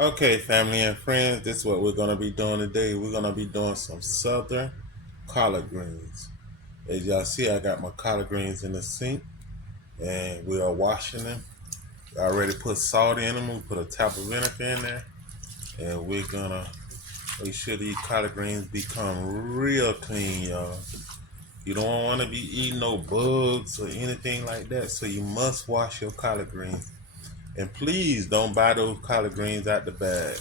Okay, family and friends, this is what we're going to be doing today. We're going to be doing some southern collard greens. As y'all see, I got my collard greens in the sink and we are washing them. I already put salt in them. We put a tap of vinegar in there and we're going to make sure these collard greens become real clean, y'all. You don't want to be eating no bugs or anything like that, so you must wash your collard greens. And please don't buy those collard greens out the bag.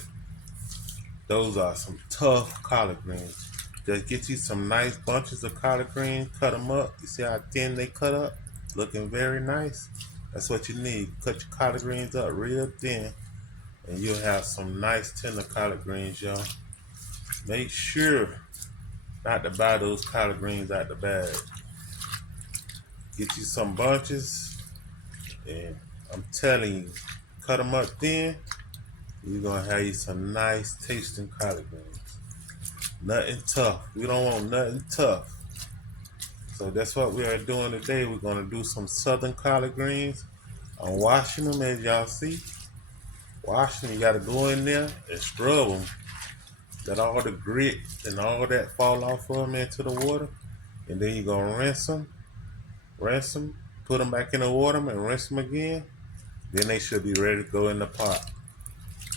Those are some tough collard greens. Just get you some nice bunches of collard greens, cut them up. You see how thin they cut up? Looking very nice. That's what you need. Cut your collard greens up real thin and you'll have some nice tender collard greens, y'all. Make sure not to buy those collard greens out the bag. Get you some bunches and I'm telling you, cut them up thin. You're going to have you some nice tasting collard greens. Nothing tough. We don't want nothing tough. So that's what we are doing today. We're going to do some southern collard greens. I'm washing them as y'all see. Washing, you got to go in there and scrub them. Let all the grit and all that fall off of them into the water. And then you're going to rinse them, put them back in the water and rinse them again. Then they should be ready to go in the pot.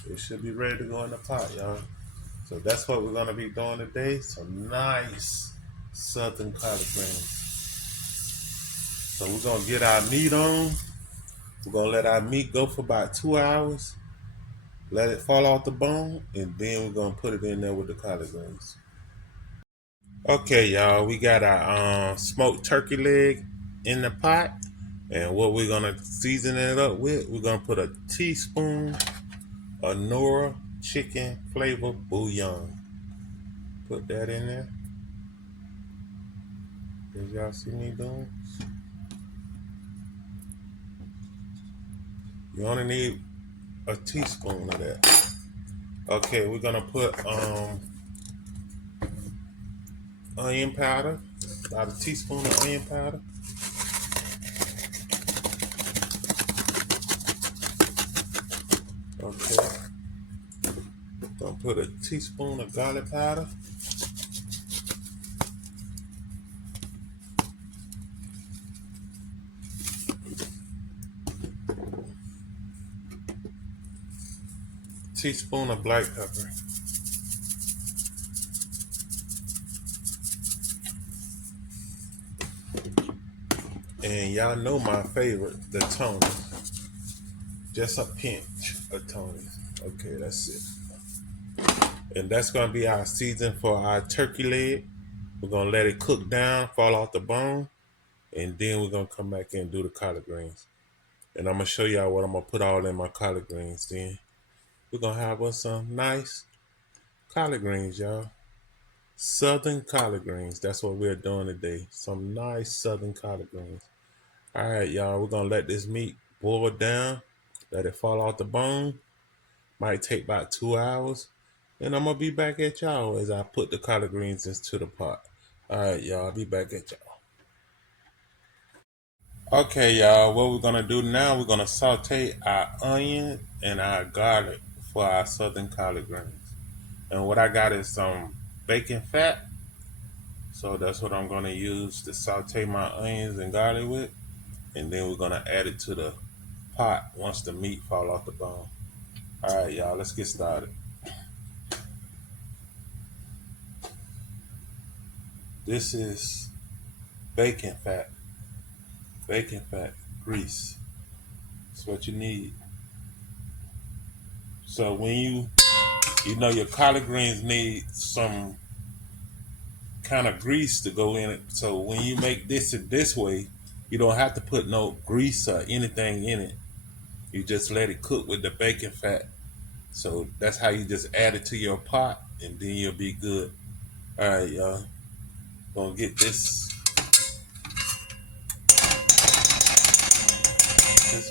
They should be ready to go in the pot, y'all. So that's what we're going to be doing today. Some nice southern collard greens. So we're going to get our meat on. We're going to let our meat go for about 2 hours. Let it fall off the bone. And then we're going to put it in there with the collard greens. Okay, y'all. We got our smoked turkey leg in the pot. And what we're going to season it up with, we're going to put a teaspoon of Nora chicken flavor bouillon. Put that in there. As y'all see me doing. You only need a teaspoon of that. Okay, we're gonna put onion powder, about a teaspoon of onion powder. Okay, gonna put a teaspoon of garlic powder. Teaspoon of black pepper. And y'all know my favorite, the Tony. Just a pinch of Tony. Okay, that's it. And that's gonna be our season for our turkey leg. We're gonna let it cook down, fall off the bone, and then we're gonna come back and do the collard greens. And I'm gonna show y'all what I'm gonna put all in my collard greens then. We're gonna have us some nice collard greens, y'all. Southern collard greens. That's what we're doing today. Some nice southern collard greens. All right, y'all. We're going to let this meat boil down. Let it fall off the bone. Might take about 2 hours. And I'm going to be back at y'all as I put the collard greens into the pot. All right, y'all. I'll be back at y'all. Okay, y'all. What we're going to do now, we're going to saute our onion and our garlic for our southern collard greens. And what I got is some bacon fat. So that's what I'm going to use to saute my onions and garlic with. And then we're going to add it to the pot once the meat fall off the bone. All right, y'all, let's get started. This is bacon fat. Bacon fat, grease. That's what you need. So when you know your collard greens need some kind of grease to go in it. So when you make this way, you don't have to put no grease or anything in it. You just let it cook with the bacon fat. So that's how you just add it to your pot and then you'll be good. All right, y'all. Gonna get this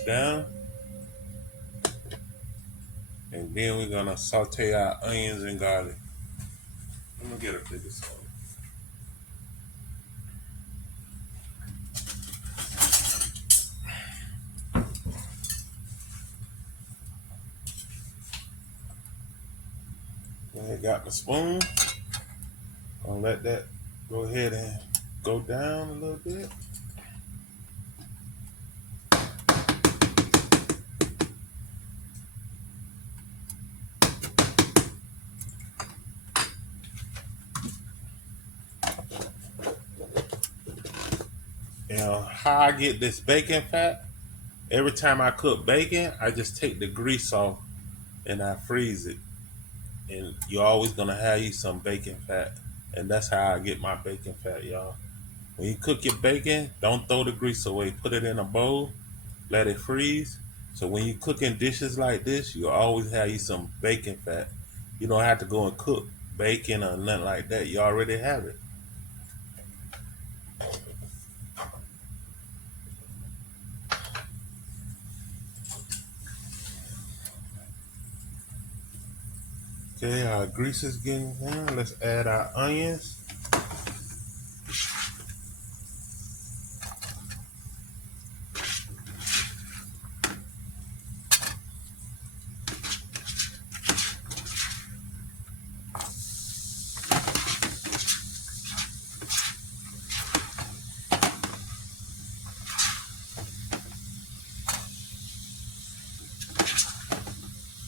down. And then we're gonna saute our onions and garlic. I'm gonna get a bigger spoon. I got the spoon. Gonna let that go ahead and go down a little bit. How I get this bacon fat, every time I cook bacon, I just take the grease off and I freeze it. And you're always gonna have you some bacon fat. And that's how I get my bacon fat, y'all. When you cook your bacon, don't throw the grease away. Put it in a bowl, let it freeze. So when you cooking dishes like this, you always have you some bacon fat. You don't have to go and cook bacon or nothing like that. You already have it. Okay, our grease is getting down. Let's add our onions.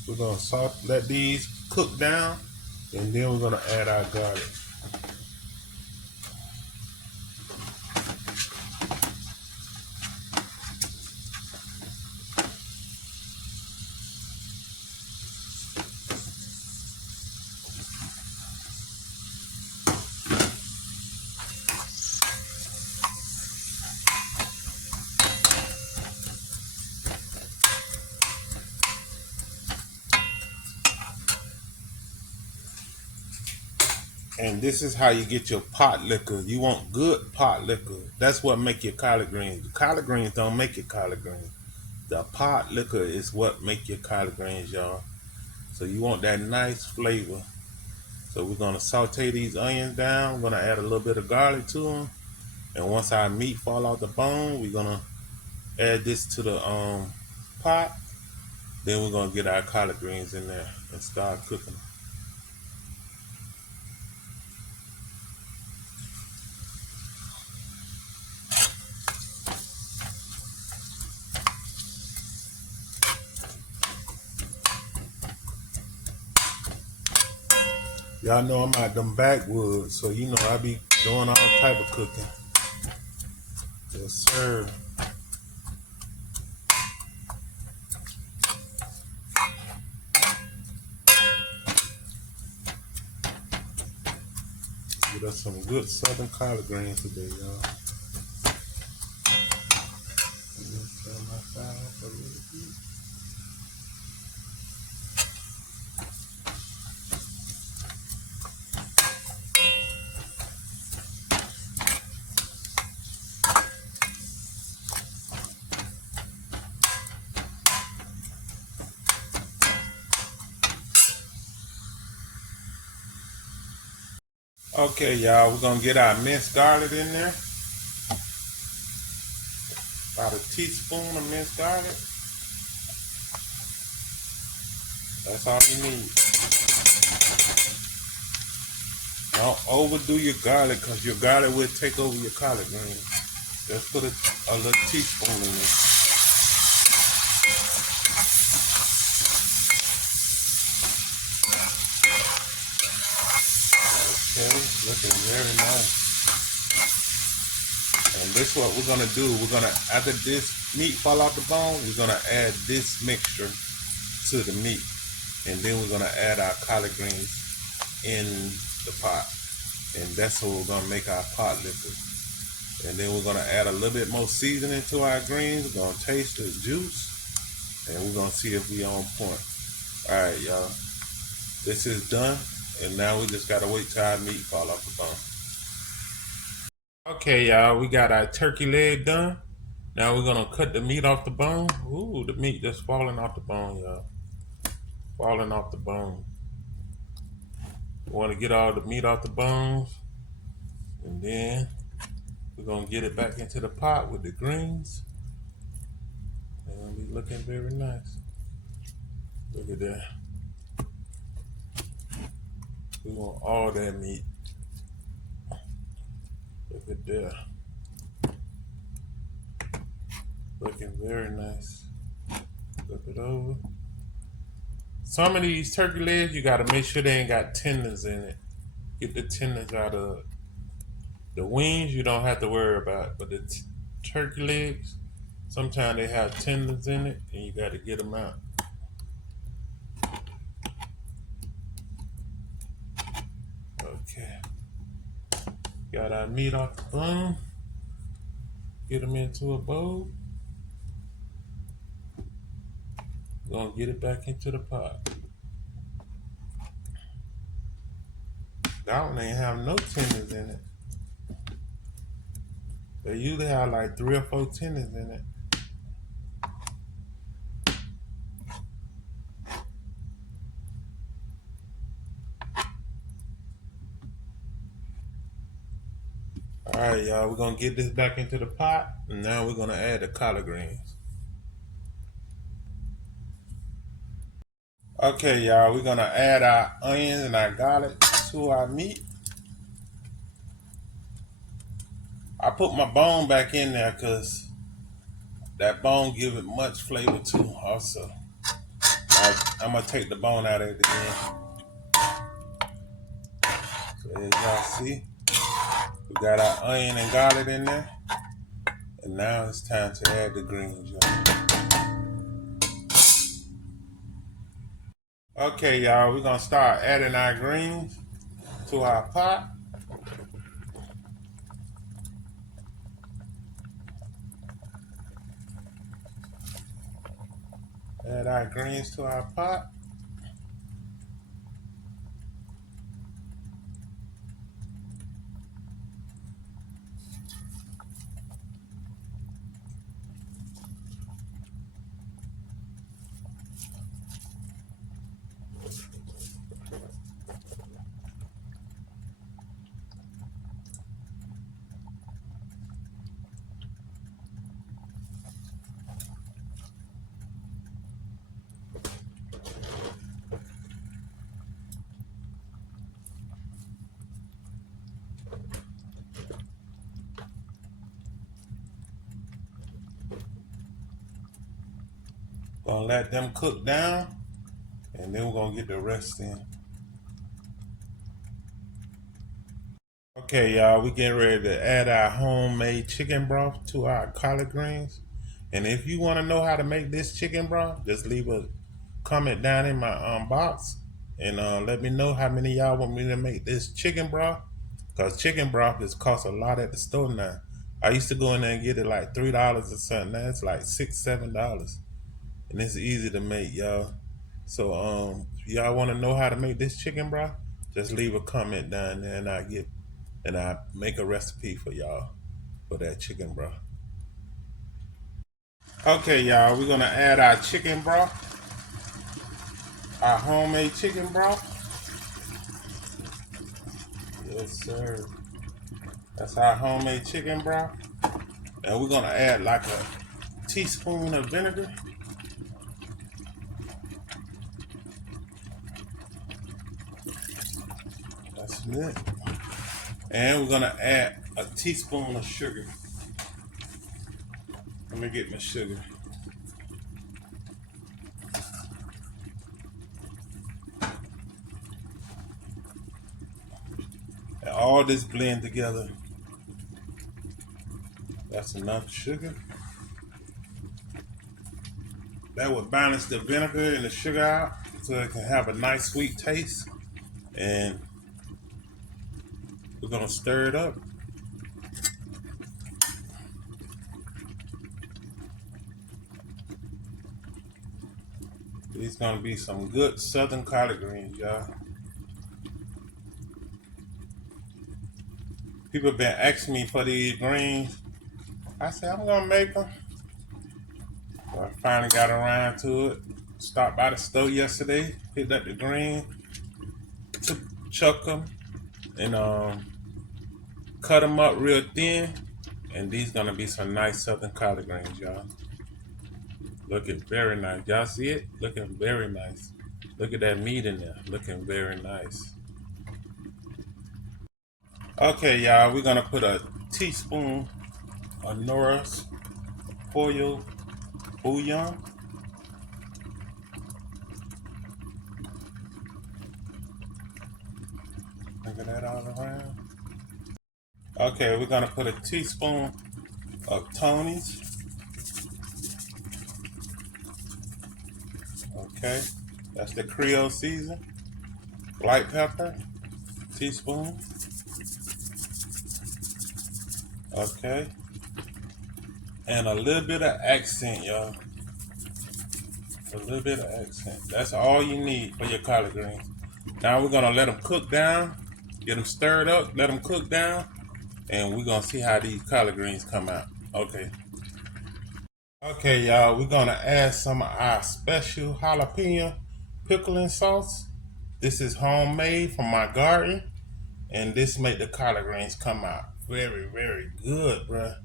We're gonna let these cook down, and then we're gonna add our garlic. And this is how you get your pot liquor. You want good pot liquor. That's what make your collard greens. The collard greens don't make your collard greens. The pot liquor is what make your collard greens, y'all. So you want that nice flavor. So we're gonna saute these onions down. We're gonna add a little bit of garlic to them. And once our meat fall off the bone, we're gonna add this to the pot. Then we're gonna get our collard greens in there and start cooking them. Y'all know I'm out them backwoods, so you know I be doing all type of cooking. Yes, sir. Get us some good southern collard greens today, y'all. Turn my fire off a little bit. Okay, y'all, we're gonna get our minced garlic in there. About a teaspoon of minced garlic. That's all you need. Don't overdo your garlic because your garlic will take over your collard greens. Just put a little teaspoon in it. Okay, looking very nice. And this is what we're gonna do. We're gonna, after this meat fall off the bone, we're gonna add this mixture to the meat. And then we're gonna add our collard greens in the pot. And that's what we're gonna make our pot liquor. And then we're gonna add a little bit more seasoning to our greens. We're gonna taste the juice. And we're gonna see if we on point. All right, y'all. This is done. And now we just gotta wait till our meat fall off the bone. Okay, y'all, we got our turkey leg done. Now we're gonna cut the meat off the bone. Ooh, the meat just falling off the bone, y'all. Falling off the bone. We wanna get all the meat off the bones. And then we're gonna get it back into the pot with the greens. They're gonna be looking very nice. Look at that. We want all that meat. Look at that. Looking very nice. Flip it over. Some of these turkey legs, you gotta make sure they ain't got tendons in it. Get the tendons out of it. The wings, you don't have to worry about, but the turkey legs, sometimes they have tendons in it, and you gotta get them out. Okay. Got our meat off the bone. Get them into a bowl. Gonna get it back into the pot. That one ain't have no tendons in it. They usually have like 3 or 4 tendons in it. Alright, y'all, we're gonna get this back into the pot, and now we're gonna add the collard greens. Okay, y'all, we're gonna add our onions and our garlic to our meat. I put my bone back in there because that bone gives it much flavor too also. I'm gonna take the bone out of it again. So as y'all see, we got our onion and garlic in there. And now it's time to add the greens, y'all. Okay, y'all, we're gonna start adding our greens to our pot. Add our greens to our pot. Gonna let them cook down, and then we're gonna get the rest in. Okay, y'all, we getting ready to add our homemade chicken broth to our collard greens. And if you want to know how to make this chicken broth, just leave a comment down in my box, and let me know how many of y'all want me to make this chicken broth. Cause chicken broth is cost a lot at the store now. I used to go in there and get it like $3 or something. Now it's like $6, $7, and it's easy to make, y'all. So if y'all want to know how to make this chicken broth, just leave a comment down there, and I make a recipe for y'all for that chicken broth. Okay, y'all, we're gonna add our chicken broth, our homemade chicken broth. Yes, sir. That's our homemade chicken broth. And we're gonna add like a teaspoon of vinegar. That's it. And we're gonna add a teaspoon of sugar. Let me get my sugar. And all this blend together. That's enough sugar. That will balance the vinegar and the sugar out so it can have a nice sweet taste. And we're gonna stir it up. These gonna be some good southern collard greens, y'all. People been asking me for these greens. I said I'm gonna make them. So I finally got around to it. Stopped by the store yesterday, picked up the green, chuck them, and cut them up real thin. And these gonna be some nice southern collard greens, y'all. Looking very nice. Y'all see it? Looking very nice. Look at that meat in there. Looking very nice. Okay, y'all, we're gonna put a teaspoon of Nora's Pollo Bouillon. Look at that all around. Okay, we're gonna put a teaspoon of Tony's. Okay, that's the Creole season. Black pepper, teaspoon. Okay, and a little bit of accent, y'all. A little bit of accent. That's all you need for your collard greens. Now we're gonna let them cook down, get them stirred up, let them cook down, and we're gonna see how these collard greens come out. Okay. Okay, y'all, we're gonna add some of our special jalapeno pickling sauce. This is homemade from my garden, and this make the collard greens come out very, very good, bruh.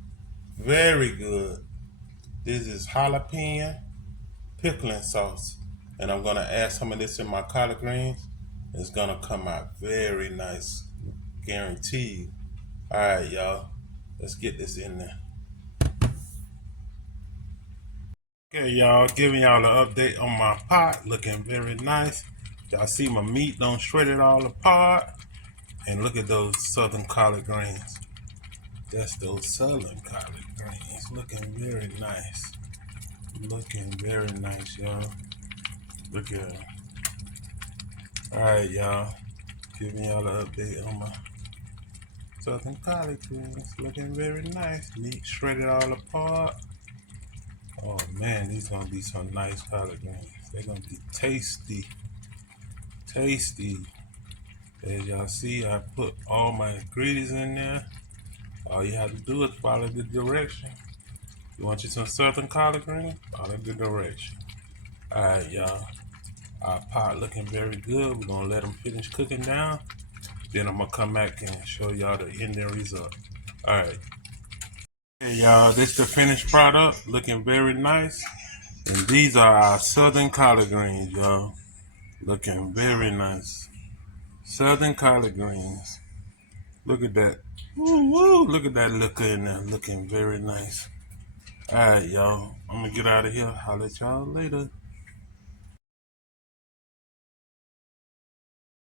Very good. This is jalapeno pickling sauce, and I'm gonna add some of this in my collard greens. It's gonna come out very nice, guaranteed. All right, y'all, let's get this in there. Okay, y'all, giving y'all an update on my pot, looking very nice. Y'all see my meat don't shred it all apart, and look at those southern collard greens. That's those southern collard greens, looking very nice. Looking very nice, y'all. Look at it. All right, y'all. Giving y'all an update on my southern collard greens. Looking very nice. Meat shredded all apart. Oh man, these gonna be some nice collard greens. They're gonna be tasty. Tasty. As y'all see, I put all my ingredients in there. All you have to do is follow the direction. You want you some southern collard greens? Follow the direction. All right, y'all. Our pot looking very good. We're gonna let them finish cooking down. Then I'm gonna come back and show y'all the ending result. All right. Hey y'all, this the finished product. Looking very nice. And these are our southern collard greens, y'all. Looking very nice. Southern collard greens. Look at that. Woo, woo. Look at that look in there. Looking very nice. All right, y'all. I'm gonna get out of here. Holler at y'all later.